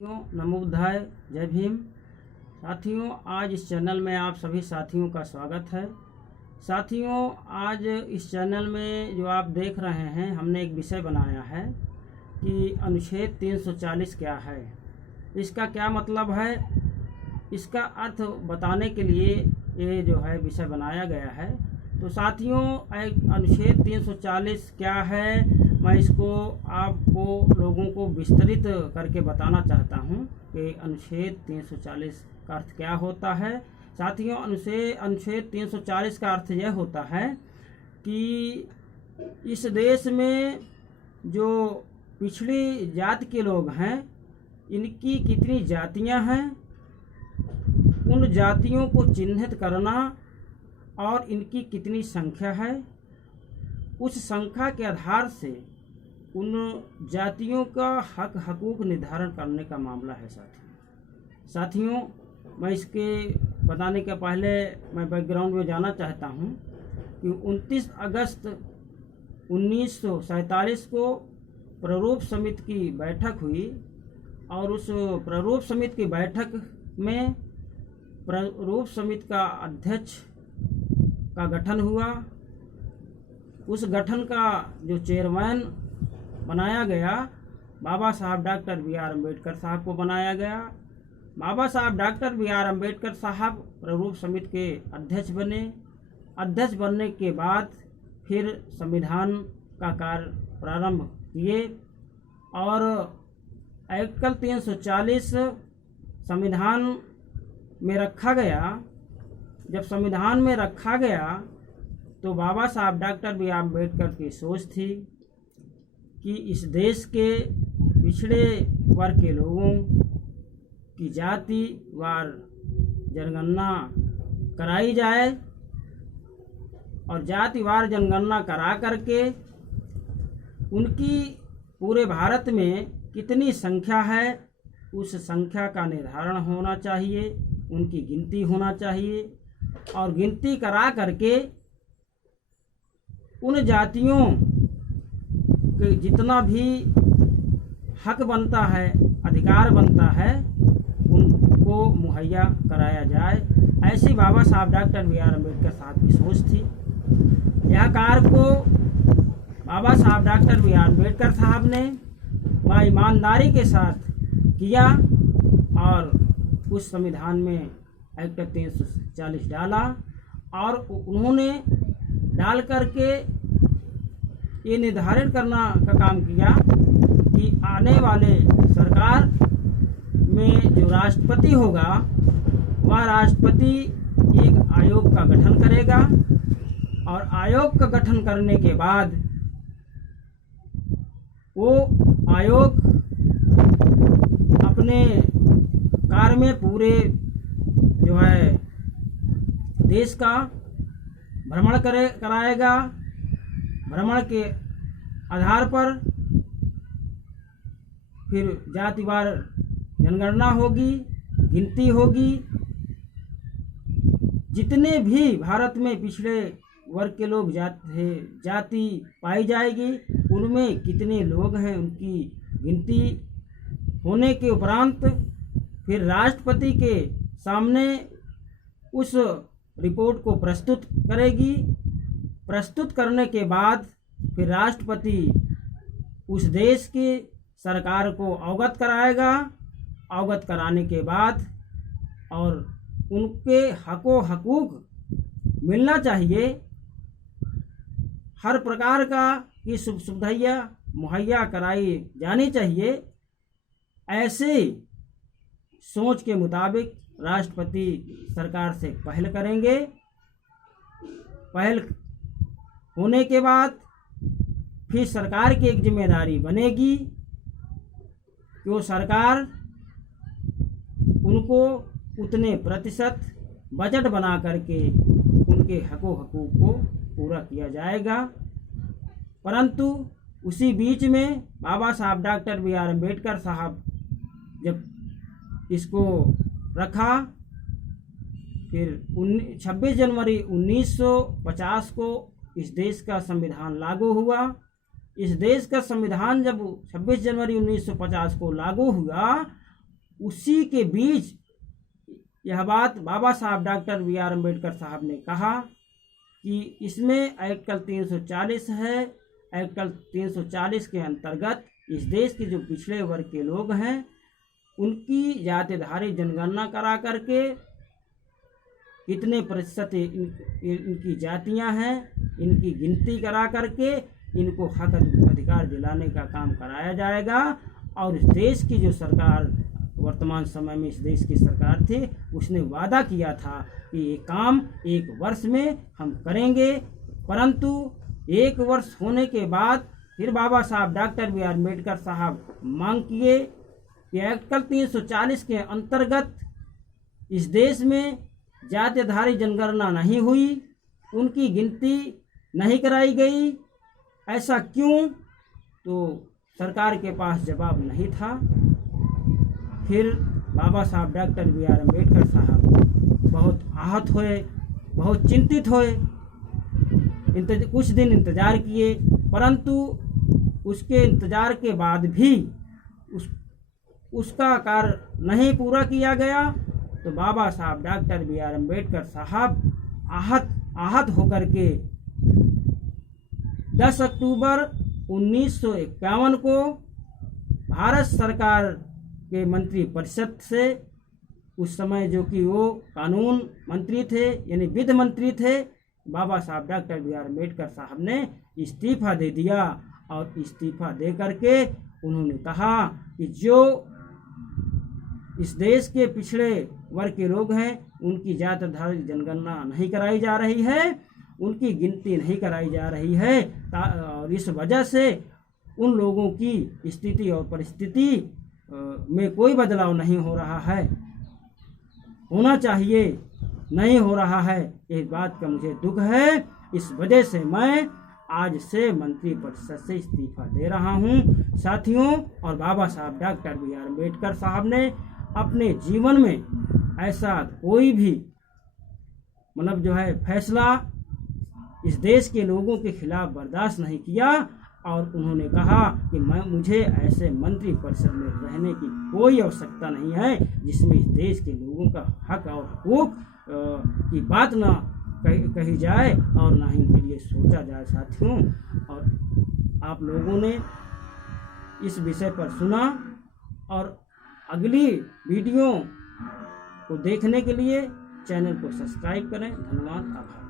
नमो बुद्धाय, जय भीम। साथियों, आज इस चैनल में आप सभी साथियों का स्वागत है। साथियों, आज इस चैनल में जो आप देख रहे हैं, हमने एक विषय बनाया है कि अनुच्छेद 340 क्या है, इसका क्या मतलब है, इसका अर्थ बताने के लिए ये जो है विषय बनाया गया है। तो साथियों, अनुच्छेद 340 क्या है, मैं इसको आपको लोगों को विस्तृत करके बताना चाहता हूं कि अनुच्छेद 340 का अर्थ क्या होता है। साथियों, अनुच्छेद 340 का अर्थ यह होता है कि इस देश में जो पिछड़ी जाति के लोग हैं, इनकी कितनी जातियां हैं, उन जातियों को चिन्हित करना और इनकी कितनी संख्या है, उस संख्या के आधार से उन जातियों का हक हकूक निर्धारण करने का मामला है। साथियों, मैं इसके बताने के पहले मैं बैकग्राउंड में जाना चाहता हूं कि 29 अगस्त 1947 को प्रारूप समिति की बैठक हुई और उस प्रारूप समिति की बैठक में प्रारूप समिति का अध्यक्ष का गठन हुआ। उस गठन का जो चेयरमैन बनाया गया, बाबा साहब डॉक्टर बी.आर. अम्बेडकर साहब को बनाया गया। बाबा साहब डॉक्टर बी.आर. अम्बेडकर साहब प्रारूप समिति के अध्यक्ष बने। अध्यक्ष बनने के बाद फिर संविधान का कार्य प्रारंभ किए और आर्टिकल 340 संविधान में रखा गया। जब संविधान में रखा गया तो बाबा साहब डॉक्टर बी.आर. अम्बेडकर की सोच थी कि इस देश के पिछड़े वर्ग के लोगों की जाति वार जनगणना कराई जाए और जातिवार जनगणना करा करके उनकी पूरे भारत में कितनी संख्या है, उस संख्या का निर्धारण होना चाहिए, उनकी गिनती होना चाहिए और गिनती करा करके उन जातियों के जितना भी हक बनता है, अधिकार बनता है, उनको मुहैया कराया जाए। ऐसी बाबा साहब डॉक्टर बी.आर. अम्बेडकर साहब की सोच थी। यह कार्य को बाबा साहब डॉक्टर बी.आर. अम्बेडकर साहब ने बड़ा ईमानदारी के साथ किया और उस संविधान में एक्ट 340 डाला और उन्होंने डाल करके ये निर्धारित करना का काम किया कि आने वाले सरकार में जो राष्ट्रपति होगा, वह राष्ट्रपति एक आयोग का गठन करेगा और आयोग का गठन करने के बाद वो आयोग अपने कार्य में पूरे जो है देश का भ्रमण कराएगा। भ्रमण के आधार पर फिर जातिवार जनगणना होगी, गिनती होगी। जितने भी भारत में पिछड़े वर्ग के लोग जाति पाई जाएगी, उनमें कितने लोग हैं, उनकी गिनती होने के उपरांत फिर राष्ट्रपति के सामने उस रिपोर्ट को प्रस्तुत करेगी। प्रस्तुत करने के बाद फिर राष्ट्रपति उस देश की सरकार को अवगत कराएगा। अवगत कराने के बाद और उनके हको हकूक मिलना चाहिए, हर प्रकार का की सुख सुविधा मुहैया कराई जानी चाहिए। ऐसे सोच के मुताबिक राष्ट्रपति सरकार से पहल करेंगे। पहल होने के बाद फिर सरकार की एक जिम्मेदारी बनेगी कि वो सरकार उनको उतने प्रतिशत बजट बना करके उनके हको हकूक को पूरा किया जाएगा। परंतु उसी बीच में बाबा साहब डॉक्टर बी.आर. अम्बेडकर साहब जब इसको रखा, फिर 26 जनवरी 1950 को इस देश का संविधान लागू हुआ। इस देश का संविधान जब 26 जनवरी 1950 को लागू हुआ उसी के बीच यह बात बाबा साहब डॉक्टर बी आर अम्बेडकर साहब ने कहा कि इसमें आर्टिकल 340 है। आर्टिकल 340 के अंतर्गत इस देश के जो पिछड़े वर्ग के लोग हैं उनकी जातिधारी जनगणना करा करके कितने प्रतिशत इनकी जातियां हैं इनकी गिनती करा करके इनको हक अधिकार दिलाने का काम कराया जाएगा। और इस देश की जो सरकार वर्तमान समय में इस देश की सरकार थी उसने वादा किया था कि ये काम 1 वर्ष में हम करेंगे, परंतु 1 वर्ष होने के बाद फिर बाबा साहब डॉक्टर बी आर अम्बेडकर साहब मांग किए कि आर्टिकल 340 के अंतर्गत इस देश में जातिधारी जनगणना नहीं हुई, उनकी गिनती नहीं कराई गई। ऐसा क्यों? तो सरकार के पास जवाब नहीं था। फिर बाबा साहब डॉक्टर बी आर अम्बेडकर साहब बहुत आहत हुए, बहुत चिंतित हुए, कुछ दिन इंतज़ार किए, परंतु उसके इंतज़ार के बाद भी उसका कार्य नहीं पूरा किया गया। तो बाबा साहब डॉक्टर बी आर अम्बेडकर साहब आहत होकर के 10 अक्टूबर 1951 को भारत सरकार के मंत्री परिषद से, उस समय जो कि वो कानून मंत्री थे यानी विधि मंत्री थे, बाबा साहब डॉक्टर बी आर अम्बेडकर साहब ने इस्तीफा दे दिया। और इस्तीफा दे करके उन्होंने कहा कि जो इस देश के पिछड़े वर्ग के लोग हैं उनकी जातिधारी जनगणना नहीं कराई जा रही है, उनकी गिनती नहीं कराई जा रही है, और इस वजह से उन लोगों की स्थिति और परिस्थिति में कोई बदलाव नहीं हो रहा है, होना चाहिए, नहीं हो रहा है। इस बात का मुझे दुख है। इस वजह से मैं आज से मंत्री परिषद से इस्तीफा दे रहा हूं। साथियों, और बाबा साहब डॉक्टर बी आर अम्बेडकर साहब ने अपने जीवन में ऐसा कोई भी जो है फैसला इस देश के लोगों के खिलाफ बर्दाश्त नहीं किया। और उन्होंने कहा कि मुझे ऐसे मंत्री परिषद में रहने की कोई आवश्यकता नहीं है जिसमें इस देश के लोगों का हक और हुकूक की बात ना कही जाए और ना ही उनके लिए सोचा जाए। साथियों, और आप लोगों ने इस विषय पर सुना, और अगली वीडियो को देखने के लिए चैनल को सब्सक्राइब करें। धन्यवाद, आभार।